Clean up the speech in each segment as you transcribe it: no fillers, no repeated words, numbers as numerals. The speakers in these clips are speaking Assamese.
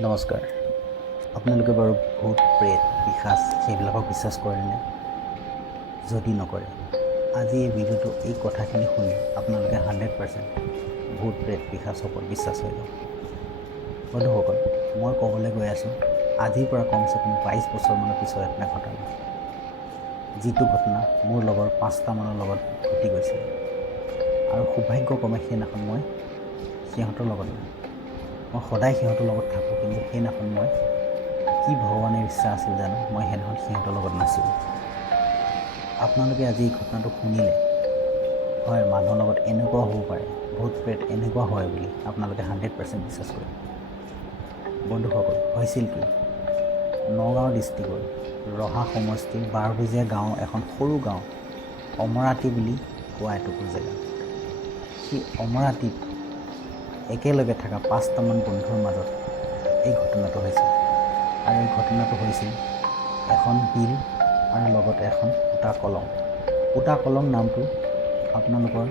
নমস্কাৰ। আপোনালোকে বাৰু ভূত প্ৰেত পিশাচ সেইবিলাকক বিশ্বাস কৰেনে? যদি নকৰে, আজি এই ভিডিঅ'টো এই কথাখিনি শুনি আপোনালোকে 100% ভূত প্ৰেত পিশাচৰ ওপৰত বিশ্বাস হৈ যাব। বন্ধুসকল, মই ক'বলৈ গৈ আছোঁ আজিৰ পৰা কমচে কম 22 বছৰমানৰ পিছৰ এটা ঘটনা, যিটো ঘটনা মোৰ লগৰ 5টা মানৰ লগত ঘটি গৈছিলে। আৰু সৌভাগ্যক্ৰমে সেইদিনাখন মই সিহঁতৰ লগত নাই। মই সদায় সিহঁতৰ লগত থাকোঁ, কিন্তু সেইদিনাখন মই কি ভগৱানৰ ইচ্ছা আছিল জানো, মই সেইদিনাখন সিহঁতৰ লগত নাছিলোঁ। আপোনালোকে আজি এই ঘটনাটো শুনিলে হয় মানুহৰ লগত এনেকুৱাও হ'ব পাৰে, ভূত প্ৰেত এনেকুৱা হয় বুলি আপোনালোকে 100% বিশ্বাস কৰিব। বন্ধুসকল, হৈছিল কি, নগাঁও ডিষ্ট্ৰিক্টৰ ৰহা সমষ্টিৰ বাৰভুজীয়া গাঁৱৰ এখন সৰু গাঁও অমৰাতি বুলি কোৱা এটুকুৰ জেগা। সেই অমৰাতিত একেলগে থকা 5টামান বন্ধুৰ মাজত এই ঘটনাটো হৈছিল। আৰু এই ঘটনাটো হৈছিল এখন বিল আৰু লগতে এখন পোটা কলং। পোটা কলং নামটো আপোনালোকৰ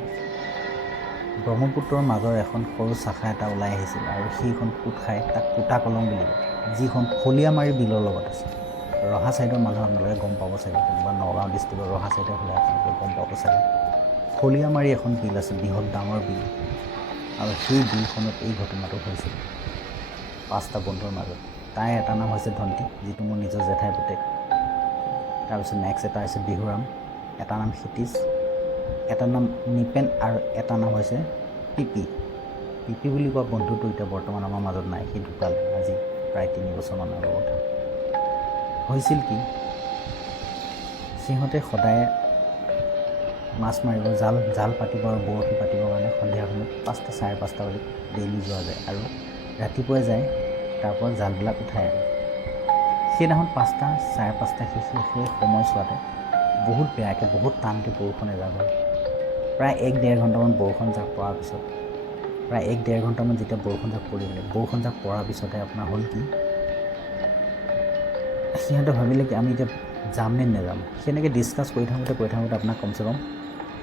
ব্ৰহ্মপুত্ৰৰ মাজৰ এখন সৰু শাখা এটা ওলাই আহিছিল, আৰু সেইখন পোত খাই তাক পোটা কলং বুলি কয়, যিখন ফলিয়ামাৰী বিলৰ লগত আছে। ৰহা ছাইডৰ মানুহ আপোনালোকে গম পাব চাগে, কোনোবা নগাঁও ডিষ্ট্ৰিক্টৰ ৰহা ছাইডৰ হ'লে আপোনালোকে গম পাব চাগে। ফলিয়ামাৰী এখন বিল আছে, বৃহৎ ডাঙৰ বিল, আৰু সেই বিলখনত এই ঘটনাটো হৈছিল 5টা বন্ধুৰ মাজত। তাই এটা নাম হৈছে ধন্তী, যিটো মোৰ নিজৰ জেঠাই পুতেক। তাৰপিছত নেক্সট এটা হৈছে বিহুৰাম, এটা নাম ক্ষিতিজ, এটা নাম নিপেন, আৰু এটা নাম হৈছে পিপি। পিপি বুলি কোৱা বন্ধুটো এতিয়া বৰ্তমান আমাৰ মাজত নাই, সি ঢুকালে আজি প্ৰায় 3 বছৰমানৰ আগৰ কথা। হৈছিল কি, সিহঁতে সদায় মাছ মাৰিব জাল পাতিব আৰু বৰশী পাতিবৰ কাৰণে সন্ধিয়া সময়ত 5টা 5:30 বজাত ডেইলি যোৱা যায়, আৰু ৰাতিপুৱাই যায় তাৰ পৰা জালবিলাক উঠাই আনে। সেইদিনাখন 5টা 5:30 সেই সময়ছোৱাতে বহুত বেয়াকৈ বহুত টানকৈ বৰষুণ এজাক হ'ল। প্ৰায় 1-1.5 ঘণ্টামান বৰষুণ জাক পৰাৰ পিছত, প্ৰায় 1-1.5 ঘণ্টামান যেতিয়া বৰষুণ জাক পৰিলে, বৰষুণ জাক পৰাৰ পিছতে আপোনাৰ হ'ল কি, সিহঁতে ভাবিলে কি আমি এতিয়া যাম নে নাযাম। সেনেকৈ ডিছকাছ কৰি থাকোঁতে আপোনাৰ কমচে কম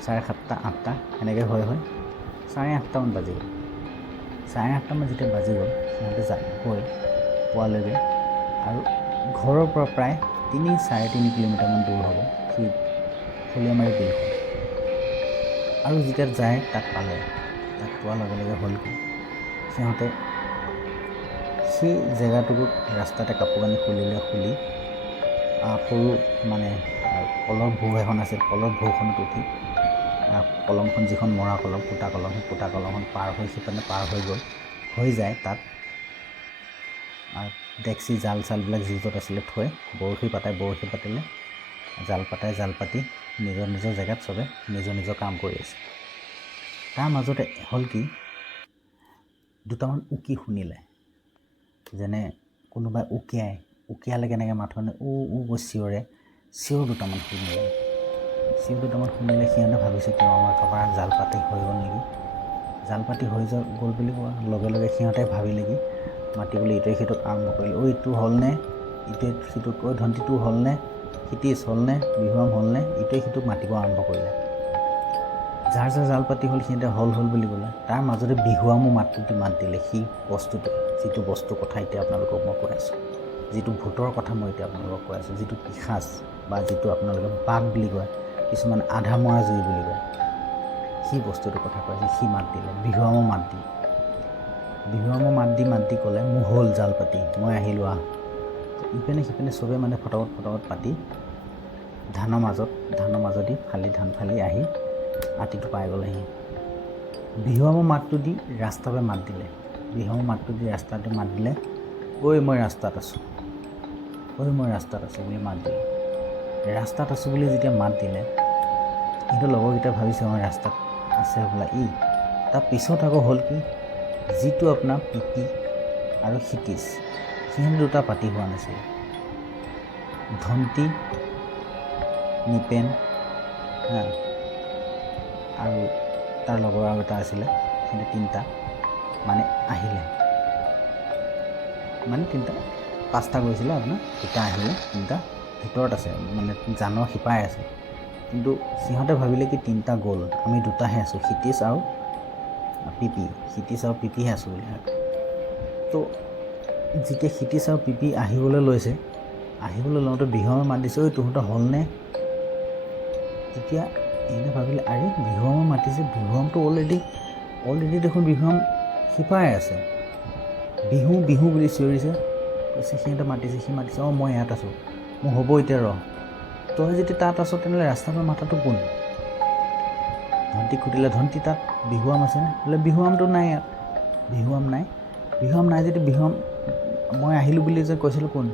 7:30 8টা এনেকৈ হয় 8:30মান বাজি গ'ল। 8:30মান যেতিয়া বাজি গ'ল, সিহঁতে গৈ পোৱালৈকে, আৰু ঘৰৰ পৰা প্ৰায় 3-3.5 কিলোমিটাৰমান দূৰ হ'ব সেই ফলিয়ামাৰী বিলখন। আৰু যেতিয়া যায় তাক পালে, তাক পোৱাৰ লগে লগে হ'ল কি, সিহঁতে সেই জেগাটুকুত ৰাস্তাতে কাপোৰ কানি খুলি সৰু মানে কলৰ ভোৰ এখন আছিল, কলৰ ভোৰখনত উঠি কলংখন, যিখন মৰা কলং পোটা কলং, সেই পোটা কলংখন পাৰ হৈ সিপানে পাৰ হৈ যায়। তাত ডেক্সি জালবিলাক যি য'ত আছিলে থৈ বৰশী পাতিলে, জাল পাতি নিজৰ নিজৰ জেগাত চবে নিজৰ নিজৰ কাম কৰি আছে। তাৰ মাজতে হ'ল কি, দুটামান উকি শুনিলে, যেনে কোনোবাই উকিয়ালে কেনেকৈ মাথনে চিঞৰ দুটামান শুনিলে। সিহঁতে ভাবিছে কিয় আমাৰ কাৰোবাৰ জাল পাতি হৈ গ'ল নেকি। জাল পাতি হৈ গ'ল বুলি কোৱাৰ লগে লগে সিহঁতে ভাবিলে কি, মাতিবলৈ ইটোৱে সিটোক আৰম্ভ কৰিলে, ইটো হ'লনে, ইটোৱে সিটোক ধন্তিটো হ'লনে, ক্ষিতিজ হ'লনে, বিহুৰাম হ'লনে, ইটোৱে সিটোক মাতিব আৰম্ভ কৰিলে। যাৰ জাল পাতি হ'ল সিহঁতে হ'ল বুলি ক'লে। তাৰ মাজতে বিহুৰামো মাত দিলে সেই বস্তুটোৱে, যিটো বস্তুৰ কথা এতিয়া আপোনালোকক মই কৈ আছোঁ, যিটো ভূতৰ কথা মই এতিয়া আপোনালোকক কৈ আছোঁ, যিটো পিশাচ বা যিটো আপোনালোকে বাঘ বুলি কয়, কিছুমান আধা মৰা জুই বুলি কয়, সেই বস্তুটোৰ কথা কৈ আছে। সি মাত দিলে, বিহুৰামো মাত দি ক'লে, মোৰ হ'ল জাল পাতি, মই আহিলোঁ আহ। ইপিনে সিপিনে চবেই মানে ফটাফট পাতি ধানৰ মাজেদি ধান ফালি আহি ৰাতিটো পাই গ'লেহি। বিহুৰামৰ মাতটো দি ৰাস্তাতে মাত দিলে, ঐ মই ৰাস্তাত আছোঁ বুলি মাত দিলে। ৰাস্তাত আছোঁ বুলি যেতিয়া মাত দিলে, সিহঁতৰ লগৰকেইটা ভাবিছে মই ৰাস্তাত আছে হ'বলা তাৰ পিছত আকৌ হ'ল কি, যিটো আপোনাৰ পিপি আৰু ক্ষিতিজ, সিহঁত দুটা পাতি হোৱা নাছিলে। ধন্তী, নিপেন আৰু তাৰ লগৰ আৰু এটা আছিলে, সিহঁতে 3টা মানে আহিলে, 5টা গৈছিলে আপোনাৰ, 2টা আহিলে, 3টা ভিতৰত আছে, মানে জানৰ সিপাৰে আছে। কিন্তু সিহঁতে ভাবিলে কি 3টা গ'ল, আমি 2টাহে আছোঁ, ক্ষিতিজ আৰু পিপিহে আছোঁ বুলি। তো যেতিয়া ক্ষিতিজ আৰু পিপি আহিবলৈ লৈছে, আহিবলৈ লওঁতে বিহুৱামে মাত দিছে, ঐ তহঁতৰ হ'লনে? তেতিয়া এনে ভাবিলে, আৰে বিহুৱামে মাতিছে, বিহুৱামটো অলৰেডি দেখোন বিহুৱাম শিপাই আছে। বিহু বিহু বুলি চিঞৰিছে। কৈছে সিহঁতে মাতিছে, সি মাতিছে, অঁ মই ইয়াত আছোঁ, মোৰ হ'ব এতিয়া ৰহ। তই যদি তাত আছ তেনেহ'লে ৰাস্তাটোৰ মাথাটো কোন? ধণ্টিক সুধিলে, ধণ্টি তাত বিহুৱাম আছেনে? বোলে বিহুৱামটো নাই ইয়াত। বিহুৱাম নাই যদি বিহুৱাম মই আহিলোঁ বুলি যে কৈছিলোঁ কোন?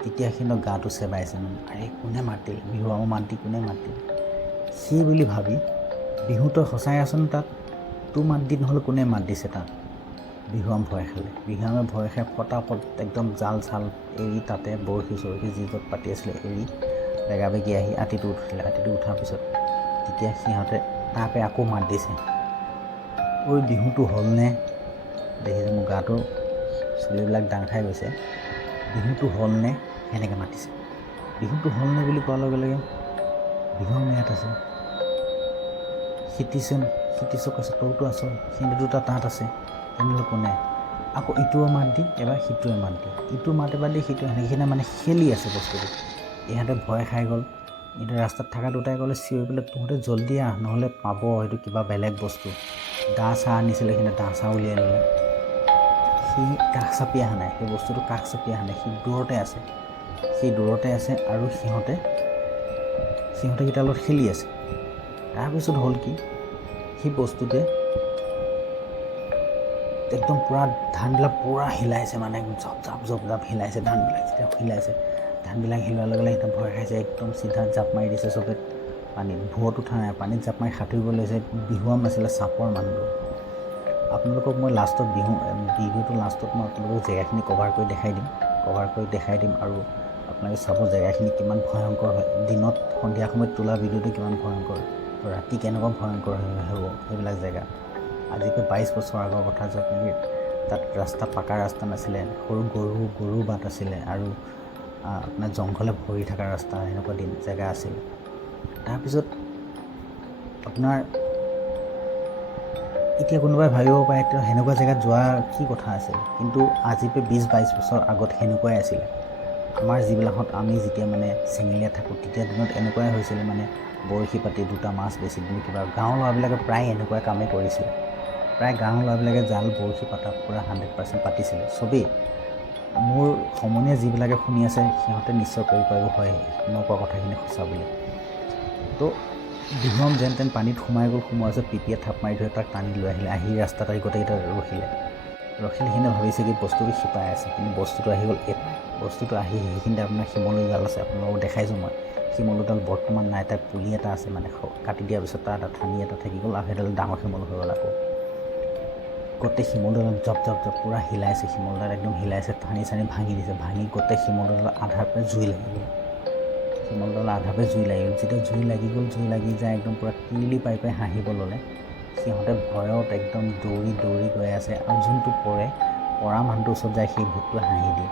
তেতিয়া সিহঁতৰ গাটো চেবাইছে মানে, আৰে কোনে মাত দিলে? বিহুৱামক মাত দি কোনে মাত দিলে? সেই বুলি ভাবি, বিহু তই সঁচাই আছনে তাত? তোৰ মাত দি নহ'লে কোনে মাত দিছে তাত? বিহুৱাম ভয় খালে। বিহুৱামে ভয় খাই ফটাফট একদম জাল চাল এৰি তাতে বৰশী চৰশী যি য'ত পাতি আছিলে এৰি বেগা বেগি আহি আতিটো উঠিলে। আতিটো উঠাৰ পিছত তেতিয়া সিহঁতে তাপে আকৌ মাত দিছে, ঐ বিহুটো হ'লনে? দেখিছে মোৰ গাটো চুলিবিলাক দাং খাই গৈছে। বিহুটো হ'লনে? সেনেকৈ মাতিছে। বিহুটো হ'লনে বুলি কোৱাৰ লগে লগে বিহুৱাম ইয়াত আছে। ক্ষিতিজক কৈছে, তইতো আছ, সিহঁতে দুটা তাত আছে, তেনেহ'লে কোনে? আকৌ ইটোৱে মাত দি এবাৰ সিটোৱে মাত দি, ইটো মাত এবাৰ দি সিটোৱে, সেইখিনি মানে খেলি আছে বস্তুটো। ইহঁতে ভয় খাই গ'ল। ইহঁতে ৰাস্তাত থকা দুটাই ক'লে চিঞৰি পেলাই, তহঁতে জল্দি আহ নহ'লে পাব সেইটো কিবা বেলেগ বস্তু। দা চাহ আনিছিলে, সিহঁতে দা চাহ উলিয়াই ল'লে। সি কাষ চাপি অহা নাই, সেই বস্তুটো কাষ চাপি অহা নাই, সি দূৰতে আছে আৰু সিহঁতে কেইটাৰ লগত খেলি আছে। তাৰপিছত হ'ল কি, সেই বস্তুটোৱে একদম পূৰা ধানবিলাক পূৰা হিলাইছে, মানে জপ জাপ হিলাইছে ধানবিলাক। যেতিয়া হিলাইছে ধানবিলাক হিলোৱাৰ লগে লগে সিহঁতে ভয় খাইছে, একদম চিধা জাপ মাৰি দিছে চবে পানীত। ভুৰত উঠা নাই, পানীত জাপ মাৰি সাঁতুৰিব লৈছে। বিহুৱাম আছিলে চাপৰ মানুহটো। আপোনালোকক মই লাষ্টত ভিডিঅ'টো লাষ্টত মই আপোনালোকক জেগাখিনি কভাৰ কৰি দেখাই দিম আৰু আপোনালোকে চাব জেগাখিনি কিমান ভয়ংকৰ হয়। দিনত সন্ধিয়া সময়ত তোলা ভিডিঅ'টো কিমান ভয়ংকৰ, তো ৰাতি কেনেকুৱা ভয়ংকৰ হ'ব সেইবিলাক জেগা। আজিকৈ 22 বছৰ আগৰ কথা, য'ত নেকি তাত পাকা ৰাস্তা নাছিলে, সৰু গৰু বাট আছিলে আৰু আপোনাৰ জংঘলে ভৰি থকা ৰাস্তা, সেনেকুৱা জেগা আছিলে। তাৰপিছত আপোনাৰ এতিয়া কোনোবাই ভাবিব পাৰে তেওঁ সেনেকুৱা জেগাত যোৱা কি কথা আছিল, কিন্তু আজি 20-22 বছৰ আগত সেনেকুৱাই আছিলে। আমাৰ যিবিলাকত আমি যেতিয়া মানে চেঙেলীয়াত থাকোঁ তেতিয়া দিনত এনেকুৱাই হৈছিলে, মানে বৰশী পাতি দুটা মাছ বেচিলোঁ কিবা। গাঁৱৰ ল'ৰাবিলাকে প্ৰায় এনেকুৱা কামেই কৰিছিলে। প্ৰায় গাঁৱৰ ল'ৰাবিলাকে জাল বৰশী পতা পূৰা 100% পাতিছিলে চবেই। মোৰ সমনীয়া যিবিলাকে শুনি আছে সিহঁতে নিশ্চয় ক'ব পাৰিব, হয় মই কোৱা কথাখিনি সঁচা বুলি। তো বিহুৱাম যেন তেন পানীত সোমাই গ'ল। সোমোৱাৰ পিছত পিপিয়ে থাপ মাৰি ধৰি তাক টানি লৈ আহিলে। আহি ৰাস্তাত আহি গোটেইকেইটা ৰখিলে। সিহঁতে ভাবিছে কি বস্তুটো শিপাই আছে, কিন্তু বস্তুটো আহি গ'ল এটাই। বস্তুটো আহি সেইখিনিতে আপোনাৰ শিমলু জাল আছে, আপোনালোকক দেখাইছোঁ মই। শিমলুডাল বৰ্তমান নাই, তাত পুলি এটা আছে, মানে কাটি দিয়াৰ পিছত তাৰ এটা ঠানি এটা থাকি গ'ল আৰু সেইডাল ডাঙৰ শিমলু হৈ গ'ল। আকৌ গোটেই শিমলুডাল জপ পূৰা হিলাইছে, শিমলুডাল একদম হিলাইছে, ঠানি চানি ভাঙি দিছে। ভাঙি গোটেই শিমলুডাল আধাৰ পৰা জুই লাগি গ'ল। যেতিয়া জুই লাগি যায় একদম পূৰা কিৰিলি পাই হাঁহিব ল'লে। সিহঁতে ভয়ত একদম দৌৰি গৈ আছে, আৰু যোনটো পৰা মানুহটোৰ ওচৰত যায় সেই ভূতটোৱে হাঁহি দিয়ে।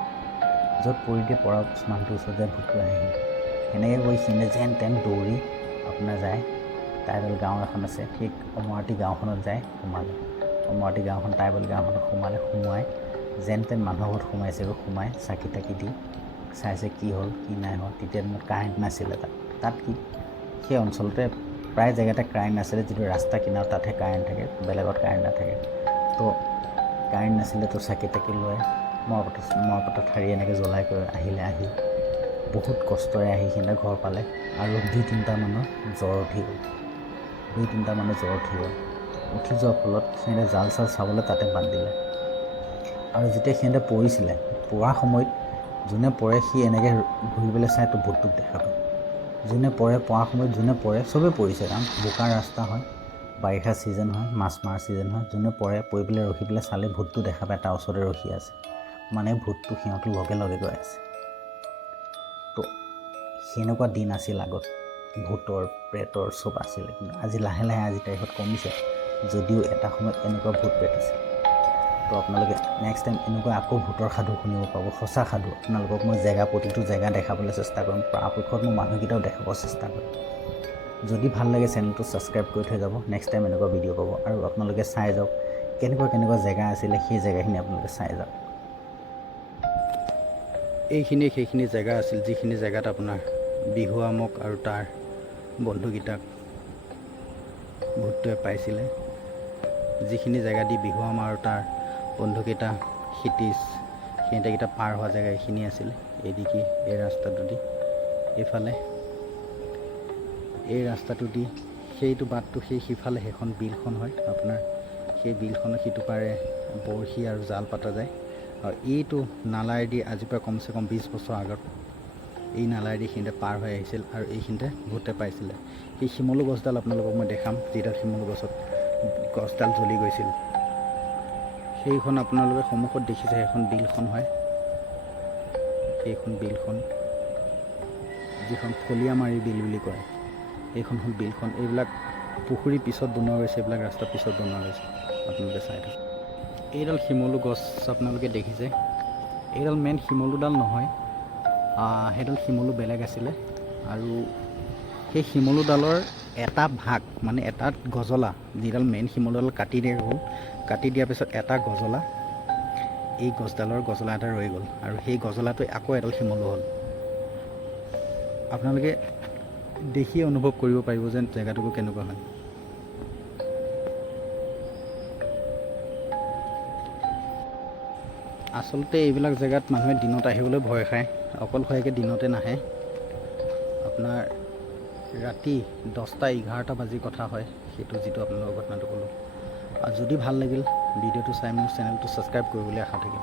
য'ত পৰি দিয়ে পৰা মানুহটোৰ ওচৰত যায় ভূতটোৱে হাঁহি দিয়ে। সেনেকৈ গৈ সিহঁতে যেন তেন দৌৰি আপোনাৰ যায়। ট্ৰাইবেল গাঁও এখন আছে, সেই অমৰাৱতী গাঁওখনত যায় সোমালে। অমৰাৱতী গাঁওখন ট্ৰাইবেল গাঁওখনত সোমাই যেন তেন মানুহৰ ঘৰত সোমাই চাকি তাকি দি চাইছে কি হ'ল কি নাই হোৱা। তেতিয়া দিনত কাৰেণ্ট নাছিলে তাত কি সেই অঞ্চলতে প্ৰায় জেগাতে কাৰেণ্ট নাছিলে। যিটো ৰাস্তা কিনাৰত তাতহে কাৰেণ্ট থাকে, বেলেগত কাৰেণ্ট নাথাকে। তো কাৰেণ্ট নাছিলে, তো চাকি তাকি লৈ মৰাপাতৰ ঠাৰি এনেকৈ জ্বলাই কৰি আহি বহুত কষ্টৰে আহি সিহঁতে ঘৰ পালে। আৰু 2-3টা মানুহৰ জ্বৰ উঠি গ'ল। উঠি যোৱাৰ ফলত সিহঁতে জাল চাল চাবলৈ তাতে বাদ দিলে। আৰু যেতিয়া সিহঁতে পৰিছিলে, পৰাৰ সময়ত যোনে পৰে সি এনেকৈ ঘূৰি পেলাই চাই তো ভূতটোক দেখা পায়। পৰাৰ সময়ত যোনে পৰে চবেই পৰিছে, কাৰণ বোকা ৰাস্তা হয়, বাৰিষা ছিজন হয়, মাছ মৰা ছিজন হয়। যোনে পৰি পেলাই ৰখি পেলাই চালে ভূতটো দেখা পায়, তাৰ ওচৰতে ৰখি আছে, মানে ভূতটো সিহঁতৰ লগে গৈ আছে। তো সেনেকুৱা দিন আছিল আগত, ভূতৰ প্ৰেতৰ চব আছিলে। কিন্তু আজি লাহে আজিৰ তাৰিখত কমিছে, যদিও এটা সময়ত এনেকুৱা ভূত প্ৰেত আছিল। তো আপোনালোকে নেক্সট টাইম এনেকুৱা আকৌ ভূতৰ সাধু শুনিব পাব, সঁচা সাধু। আপোনালোকক মই প্ৰতিটো জেগা দেখাবলৈ চেষ্টা কৰিম, পৰাপক্ষত মই মানুহকেইটাও দেখাব চেষ্টা কৰিম। যদি ভাল লাগে চেনেলটো ছাবস্ক্ৰাইব কৰি থৈ যাব, নেক্সট টাইম এনেকুৱা ভিডিঅ' পাব। আৰু আপোনালোকে চাই যাওক কেনেকুৱা জেগা আছিলে, সেই জেগাখিনি আপোনালোকে চাই যাওক। এইখিনিয়ে সেইখিনি জেগা আছিল যিখিনি জেগাত আপোনাৰ বিহুৱামক আৰু তাৰ বন্ধুকেইটাক ভূতটোৱে পাইছিলে। যিখিনি জেগা দি বিহুৱাম আৰু তাৰ বন্ধুকেইটা ক্ষিতিজ সিহঁতেকেইটা পাৰ হোৱা জেগা এইখিনি আছিলে। এইদিকে এই ৰাস্তাটো দি এইফালে এই ৰাস্তাটো দি সেইটো বাটটো সেই সিফালে সেইখন বিলখন হয় আপোনাৰ। সেই বিলখনৰ সিটো পাৰে বৰশী আৰু জাল পতা যায়। আৰু এইটো নালাইদি আজিৰ পৰা কমচে কম 20 বছৰ আগত এই নালাইদি সিহঁতে পাৰ হৈ আহিছিল আৰু এইখিনিতে ভূতে পাইছিলে। সেই শিমলু গছডাল আপোনালোকক মই দেখাম, যিডাল শিমলু গছডাল জ্বলি গৈছিল। সেইখন আপোনালোকে সন্মুখত দেখিছে, সেইখন বিলখন হয়। সেইখন বিলখন, যিখন ফলিয়ামাৰি বিল বুলি কয়, এইখন হ'ল বিলখন। এইবিলাক পুখুৰীৰ পিছত বনোৱা গৈছে, এইবিলাক ৰাস্তাৰ পিছত বনোৱা গৈছে। আপোনালোকে চাই থাকক। এইডাল শিমলু গছ আপোনালোকে দেখিছে, এইডাল মেইন শিমলুডাল নহয়, সেইডাল শিমলু বেলেগ আছিলে। আৰু সেই শিমলুডালৰ এটা ভাগ মানে এটা গজলা, যিডাল মেইন শিমলুডাল কাটি দিয়া গ'ল, কাটি দিয়াৰ পিছত এটা গজলা, এই গছডালৰ গজলা এটা ৰৈ গ'ল আৰু সেই গজলাটোৱে আকৌ এডাল শিমলু হ'ল। আপোনালোকে দেখি অনুভৱ কৰিব পাৰিব যেন জেগাটুকু কেনেকুৱা হয়। আচলতে এইবিলাক জেগাত মানুহে দিনত আহিবলৈ ভয় খায়, অকলশৰীয়াকৈ দিনতে নাহে। আপোনাৰ ৰাতি 10-11 বাজি কথা হয়, সেইটো যিটো আপোনালোকৰ ঘটনাটো ক'লোঁ। আৰু যদি ভাল লাগিল ভিডিঅ'টো চাই মোৰ চেনেলটো ছাবস্ক্ৰাইব কৰিবলৈ আশা থাকিল।